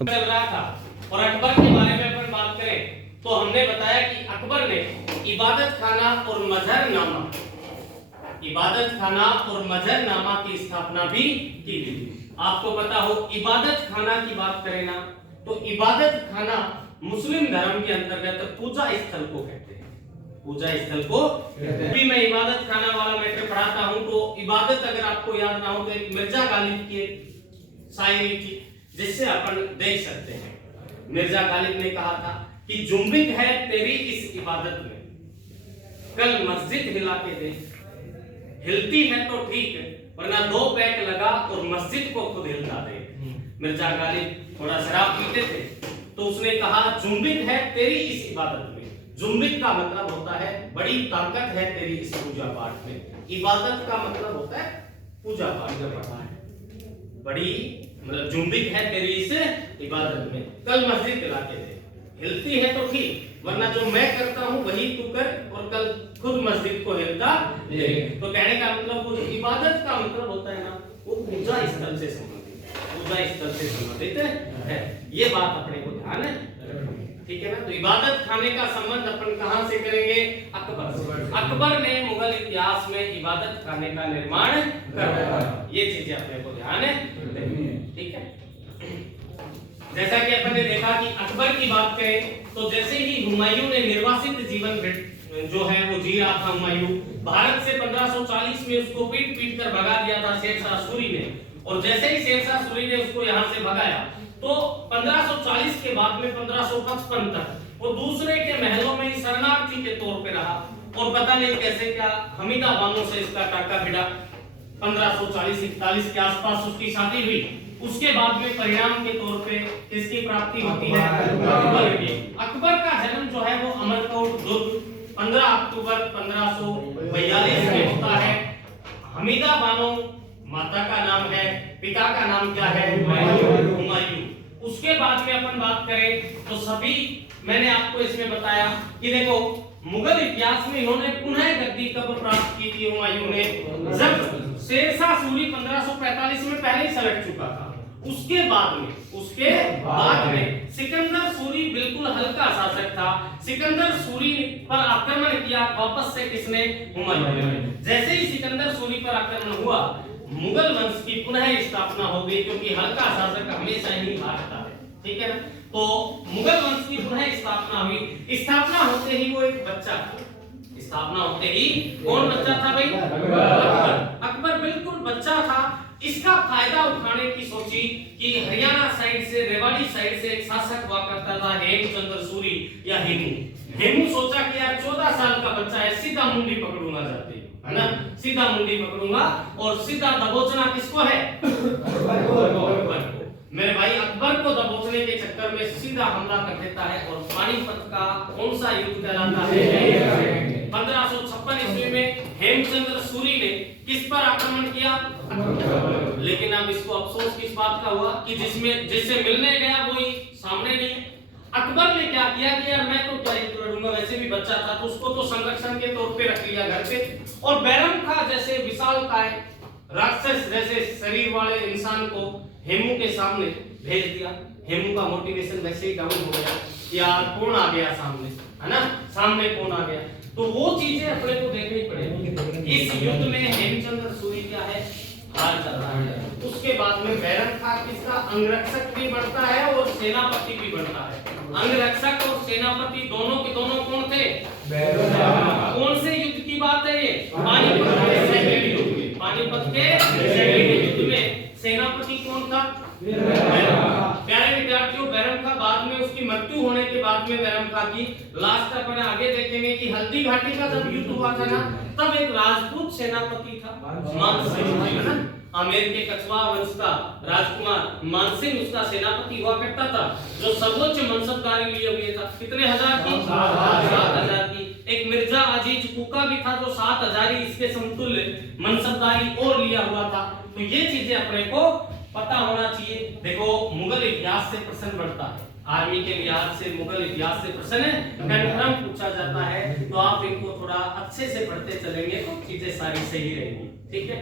चल रहा था। और अकबर के बारे में अपन बात करें तो हमने बताया कि अकबर ने इबादत खाना और मजहरनामा की स्थापना भी की थी। आपको पता हो इबादत खाना की बात करें ना तो इबादत खाना मुस्लिम धर्म के अंतर्गत पूजा स्थल को कहते हैं। पूजा स्थल को भी मैं इबादत खाना वाला मैटर पढ़ाता हूं तो इबादत अगर आपको याद ना हो तो एक मिर्जा गालिब की शायरी थी जिससे अपन देख सकते हैं। मिर्जा गालिब ने कहा था कि जुम्बिक है तेरी इस इबादत में, कल मस्जिद हिला के देख, हिलती है तो ठीक है वरना 2 पैक लगा और मस्जिद को खुद हिलता दे। मिर्जा गालिब थोड़ा शराब पीते थे तो उसने कहा जुम्बिक है तेरी इस इबादत में। जुम्बिक का मतलब होता है बड़ी ताकत है तेरी इस पूजा पाठ में। इबादत का मतलब होता है पूजा पाठ का पढ़ा है। बड़ी मतलब जुम्बिक है तेरी इस इबादत में, कल मस्जिद हिला के दे, हिलती है तो ठीक वरना जो मैं करता हूं वही तू कर और कल खुद मस्जिद को हिलता दे। तो कहने का मतलब वो इबादत का मतलब होता है ना वो पूजा स्थल से संबंधित है। ये बात अपने को ध्यान है, ठीक है ना। तो इबादत खाने का संबंध अपन कहां से करेंगे? अकबर ने मुगल इतिहास में इबादत खाने का निर्माण करवाया। ये चीजें अपने को ध्यान है, ठीक है। जैसा कि अपन ने देखा कि अकबर की बात करें तो जैसे ही हुमायूं ने निर्वासित जीवन जो है वो जी रहा था, हुमायूं भारत से 1540 में उसको पीट कर भगा दिया था शेरशाह सूरी ने। और जैसे ही शेरशाह सूरी ने उसको यहाँ से भगाया तो 1540 के बाद में 1555 तक वो दूसरे के महलों में ही शरणार्थी के तौर पे रहा। और पता नहीं कैसे क्या हमीदा बानो से इसका टाका भिड़ा। 1540-41 के आसपास उसकी शादी हुई। उसके बाद में परिणाम के तौर पे किसकी प्राप्ति होती है? अकबर की। अकबर का जन्म जो है वो अमरकोट दुर्ग 15 अक्टूबर 1542 में होता है। हमीदा बानो माता का नाम है, पिता का नाम क्या है? हुमायूं। उसके बाद में अपन बात करें तो सभी मैंने आपको इसमें बताया कि देखो मुगल इतिहास में इन्होंने पुनः गद्दी कब प्राप्त की थी हुमायूं ने? जब शेरशाह सूरी 1545 में पहले ही सलट चुका था। उसके बाद में सिकंदर सूरी बिल्कुल हल्का शासक था। सिकंदर सूरी पर आक्रमण किया वापस से किसने? हुमायूं ने। जैसे ही सिकंदर सूरी पर आक्रमण हुआ मुगल वंश की पुनः स्थापना हो गई क्योंकि हल्का शासक हमेशा ही हारता है, ठीक है ना। तो मुगल वंश की पुनः स्थापना हुई। स्थापना होते ही वो एक बच्चा था। स्थापना होते ही कौन बच्चा था भाई? अकबर बिल्कुल बच्चा था। इसका फायदा उठाने की सोची कि हरियाणा साइड से, रेवाड़ी साइड से एक शासक हुआ करता था हेमचंद्र सूरी या हेमू सोचा कि यार 14 साल का बच्चा है, सीधा मुंडी पकड़ूंगा जाते है ना, सीधा मुंडी पकड़ूंगा और सीधा दबोचना किसको है? अकबर को। मेरे भाई अकबर को दबोचने के चक्कर में सीधा हमला कर देता है और पानीपत का कौन सा युद्ध कहलाता है? 1556 ईस्वी में हेमचंद्र सूरी ने किस पर आक्रमण किया? लेकिन अब इसको अफसोस किस बात का हुआ कि जिससे मिलने गया वही सामने नहीं। अकबर ने क्या किया कि यार मैं तो युद्ध लड़ूंगा, वैसे भी बच्चा था तो उसको तो संरक्षण के तौर पे रख लिया घर पे। और बैरम खां जैसे विशालकाय राक्षस जैसे शरीर वाले इंसान को हेमू के सामने भेज दिया। हेमू का मोटिवेशन वैसे ही डाउन हो गया कि यार कौन आ गया सामने, है ना, सामने कौन आ गया। तो वो चीजें अपने को देखनी पड़ेगी। इस युद्ध में हेमचंद्र सूरी क्या है? हार जाता है। उसके बाद में बैरम खां किसका अंगरक्षक भी बनता है और सेनापति भी बनता है। अंगरक्षक और सेनापति दोनों के दोनों कौन थे? कौन से युद्ध की बात है ये? पानीपत के सेकंड युद्ध में। पानीपत के सेकंड युद्ध में सेनापति कौन था? प्यारे विद्यार्थियों, बैरम खां बाद में उसकी मृत्यु होने के बाद में बैरम खां की लास्ट अपन आगे देखेंगे कि हल्दी घाटी का जब युद्ध हुआ था ना तब एक राजपूत सेनापति था मानसिंह, है ना, आमेर के कछवा वंश का राजकुमार मानसिंह उसका सेनापति हुआ करता था जो सर्वोच्च मनसबदारी लिए हुए था। कितने हजार की? 7,000 की। एक मिर्जा अजीज कुका भी था जो 7,000 इसके समतुल्य मनसबदारी और लिया हुआ था। तो ये चीजें अपने को पता होना चाहिए। देखो मुगल इतिहास से प्रश्न बढ़ता है, आर्मी के लिहाज से मुगल इतिहास से प्रश्न कन्फर्म पूछा जाता है। तो आप इनको थोड़ा अच्छे से पढ़ते चलेंगे तो चीजें सारी सही रहेंगी, ठीक है।